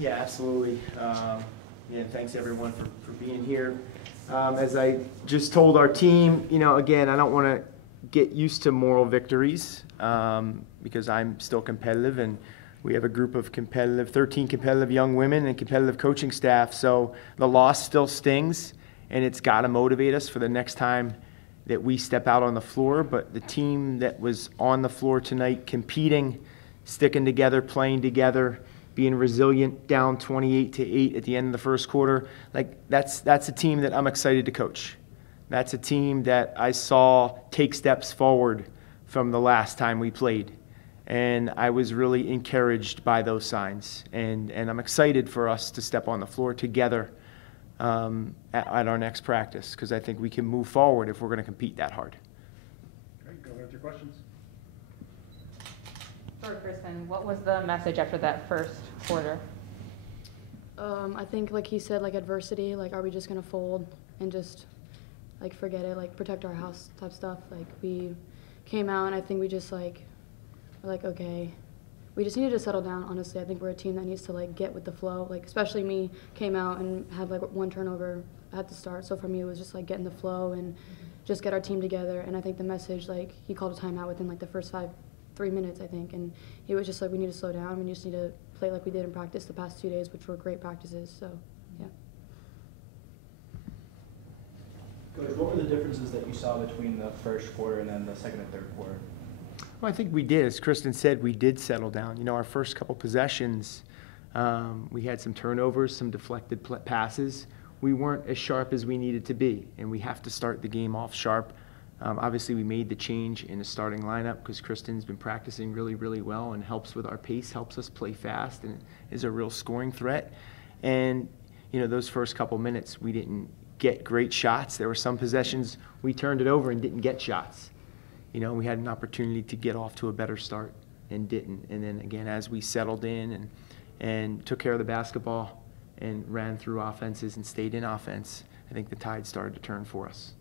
Yeah, absolutely. Yeah, thanks everyone for being here. As I just told our team, again, I don't want to get used to moral victories because I'm still competitive, and we have a group of 13 competitive young women and competitive coaching staff. So the loss still stings, and it's got to motivate us for the next time that we step out on the floor. But the team that was on the floor tonight, competing, sticking together, playing together, being resilient, down 28-8 at the end of the first quarter, that's a team that I'm excited to coach. That's a team that I saw take steps forward from the last time we played. And I was really encouraged by those signs. And I'm excited for us to step on the floor together at our next practice, because I think we can move forward if we're going to compete that hard. Okay, go ahead with your questions. For Kristin, what was the message after that first quarter? I think, like he said, adversity, are we just going to fold and just, forget it, protect our house type stuff. We came out, and I think we just, we're okay. We just needed to settle down, honestly. I think we're a team that needs to, get with the flow. Especially me, came out and had, one turnover at the start. So for me, it was just, get in the flow and just get our team together. And I think the message, he called a timeout within, the first 3 minutes, I think. And he was just we need to slow down. We just need to play like we did in practice the past 2 days, which were great practices. So, yeah. Coach, what were the differences that you saw between the first quarter and then the second and third quarter? Well, I think we did. As Kristin said, we did settle down. Our first couple possessions, we had some turnovers, some deflected passes. We weren't as sharp as we needed to be, and we have to start the game off sharp. Obviously, we made the change in the starting lineup because Kristin's been practicing really, really well and helps with our pace, helps us play fast, and is a real scoring threat. And, those first couple minutes, we didn't get great shots. There were some possessions we turned it over and didn't get shots. We had an opportunity to get off to a better start and didn't. And then, again, as we settled in and took care of the basketball and ran through offenses and stayed in offense, I think the tide started to turn for us.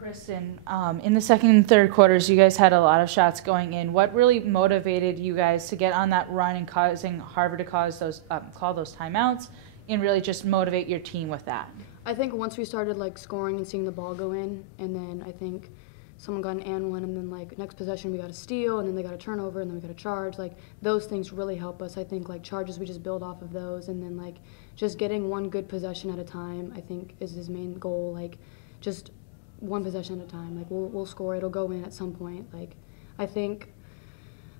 Kristin, in the second and third quarters, you guys had a lot of shots going in. What really motivated you guys to get on that run and causing Harvard to call those timeouts and really just motivate your team with that? I think once we started scoring and seeing the ball go in, and then I think someone got an and one, and then next possession we got a steal, and then they got a turnover, and then we got a charge. Those things really help us. I think charges, we just build off of those, and then just getting one good possession at a time, I think is his main goal. Just one possession at a time. We'll score. It'll go in at some point. I think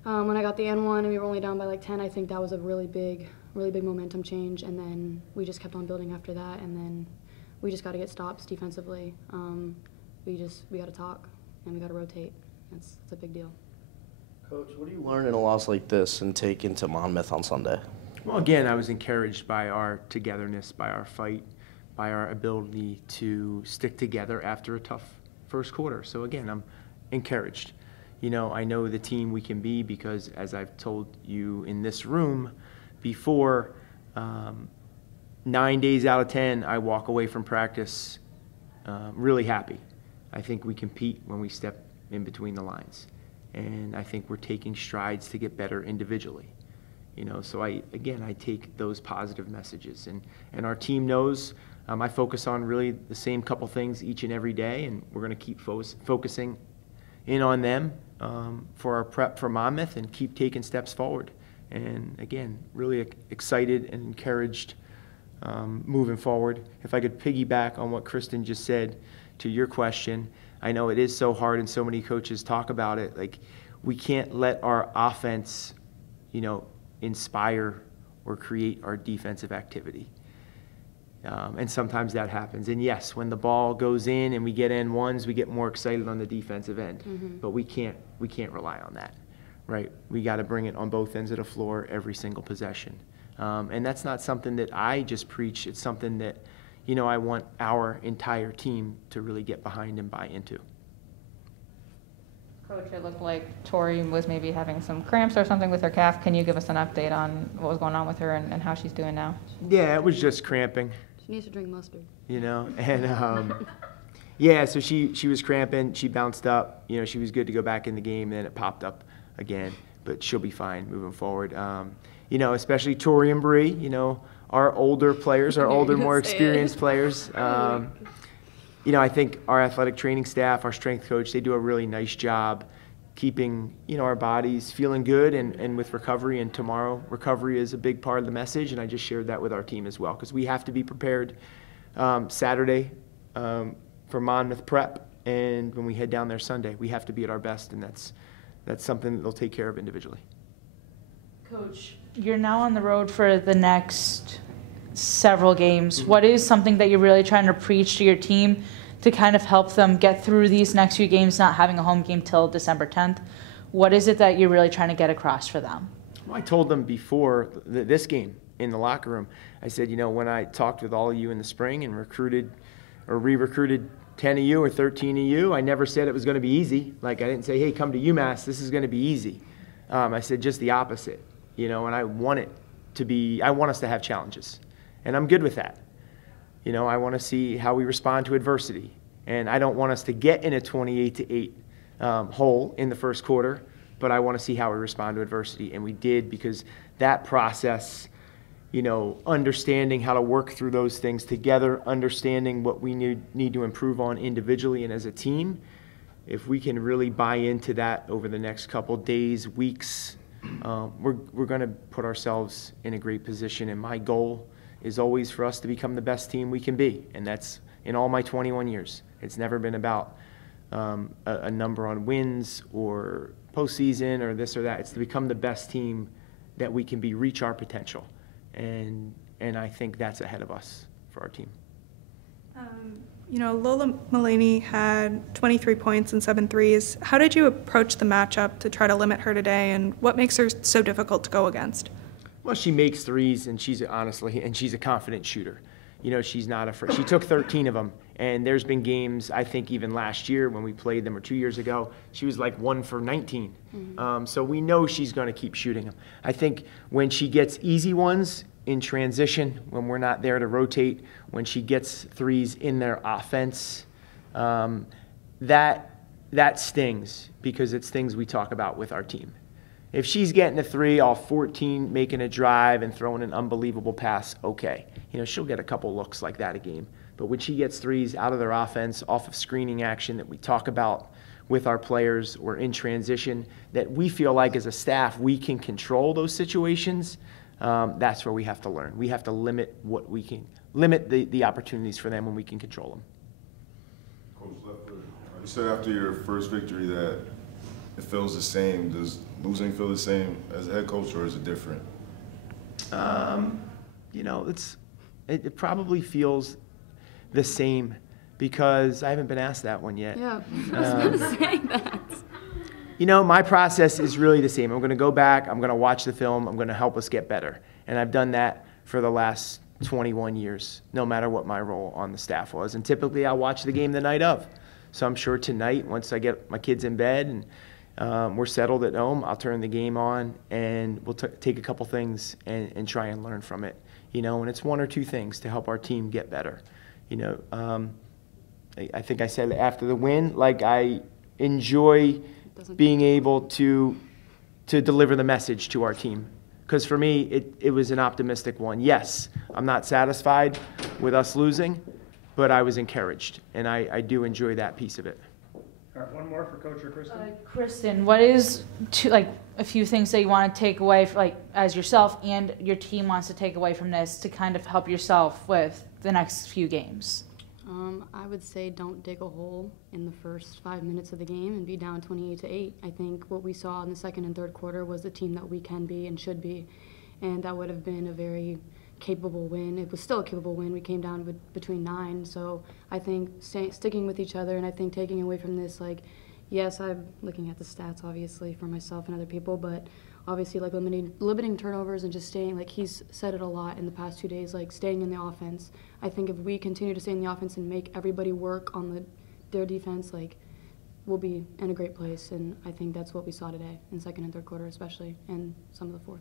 when I got the and one and we were only down by 10, I think that was a really big momentum change. And then we just kept on building after that. And then we just got to get stops defensively. We got to talk and we got to rotate. It's a big deal. Coach, what do you learn in a loss like this and take into Monmouth on Sunday? Well, again, I was encouraged by our togetherness, by our fight, by our ability to stick together after a tough first quarter. So again, I'm encouraged. I know the team we can be because, as I've told you in this room before, 9 days out of 10, I walk away from practice really happy. I think we compete when we step in between the lines. And I think we're taking strides to get better individually. So I take those positive messages. And our team knows I focus on really the same couple things each and every day, and we're going to keep focusing in on them for our prep for Monmouth and keep taking steps forward. And again, really excited and encouraged moving forward. If I could piggyback on what Kristin just said to your question, I know it is so hard and so many coaches talk about it. We can't let our offense, inspire or create our defensive activity. And sometimes that happens. And yes, when the ball goes in and we get N1s, we get more excited on the defensive end. Mm-hmm. But we can't rely on that, right? We got to bring it on both ends of the floor every single possession. And that's not something that I just preach. It's something that, I want our entire team to really get behind and buy into. Coach, it looked like Tori was maybe having some cramps or something with her calf. Can you give us an update on what was going on with her and how she's doing now? Yeah, it was just cramping. She needs to drink mustard. And yeah, so she was cramping. She bounced up. She was good to go back in the game, and then it popped up again. But she'll be fine moving forward. you know, especially Tori and Bree, you know, our older players, our older, more experienced players. You know, I think our athletic training staff, our strength coach, they do a really nice job keeping, you know, our bodies feeling good and with recovery. And tomorrow, recovery is a big part of the message, and I just shared that with our team as well, because we have to be prepared Saturday for Monmouth prep, and when we head down there Sunday, we have to be at our best, and that's something that they'll take care of individually. Coach, you're now on the road for the next several games. What is something that you're really trying to preach to your team to kind of help them get through these next few games, not having a home game till December 10th? What is it that you're really trying to get across for them? Well, I told them before this game in the locker room, I said, you know, when I talked with all of you in the spring and recruited or re-recruited 10 of you or 13 of you, I never said it was going to be easy. Like, I didn't say, hey, come to UMass, this is going to be easy. I said just the opposite, you know, and I want us to have challenges. And I'm good with that. You know, I want to see how we respond to adversity. And I don't want us to get in a 28-8 hole in the first quarter, but I want to see how we respond to adversity. And we did, because that process, you know, understanding how to work through those things together, understanding what we need to improve on individually and as a team, if we can really buy into that over the next couple days, weeks, we're going to put ourselves in a great position. And my goal is always for us to become the best team we can be. And that's in all my 21 years. It's never been about a number on wins or postseason or this or that. It's to become the best team that we can be, reach our potential. And I think that's ahead of us for our team. You know, Lola Mullaney had 23 points and 7 threes. How did you approach the matchup to try to limit her today, and what makes her so difficult to go against? Well, she makes threes, and she's a confident shooter. You know, she's not afraid. She took 13 of them, and there's been games, I think even last year when we played them, or 2 years ago, she was like 1 for 19. So we know she's going to keep shooting them. I think when she gets easy ones in transition, when we're not there to rotate, when she gets threes in their offense, that stings, because it's things we talk about with our team. If she's getting a 3 off 14, making a drive and throwing an unbelievable pass, okay. You know, she'll get a couple looks like that a game. But when she gets threes out of their offense, off of screening action that we talk about with our players or in transition, that we feel like as a staff we can control those situations, that's where we have to learn. We have to limit the opportunities for them when we can control them. Coach Leflar, you said after your first victory that it feels the same. Does losing feel the same as a head coach, or is it different? You know, it probably feels the same, because I haven't been asked that one yet. Yeah, I was going to say that. You know, my process is really the same. I'm going to go back, I'm going to watch the film, I'm going to help us get better. And I've done that for the last 21 years, no matter what my role on the staff was. And typically I'll watch the game the night of. So I'm sure tonight, once I get my kids in bed and we're settled at home, I'll turn the game on and we'll take a couple things and try and learn from it. You know, and it's 1 or 2 things to help our team get better. You know, I think I said after the win, like, I enjoy being able to deliver the message to our team. Because for me, it was an optimistic one. Yes, I'm not satisfied with us losing, but I was encouraged, and I do enjoy that piece of it. All right, one more for Coach or Kristin. Kristin, what is a few things that you want to take away, as yourself and your team wants to take away from this to kind of help yourself with the next few games? I would say don't dig a hole in the first 5 minutes of the game and be down 28-8. I think what we saw in the second and third quarter was the team that we can be and should be, and that would have been a very capable win. It was still a capable win. We came down between 9, so I think sticking with each other, and I think taking away from this, like, yes, I'm looking at the stats obviously for myself and other people, but obviously, like, limiting turnovers and just staying, like he's said it a lot in the past 2 days, like staying in the offense. I think if we continue to stay in the offense and make everybody work on their defense, like, we'll be in a great place. And I think that's what we saw today in second and third quarter especially, and some of the fourth.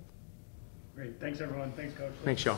Great. Thanks, everyone. Thanks, Coach. Thanks, y'all.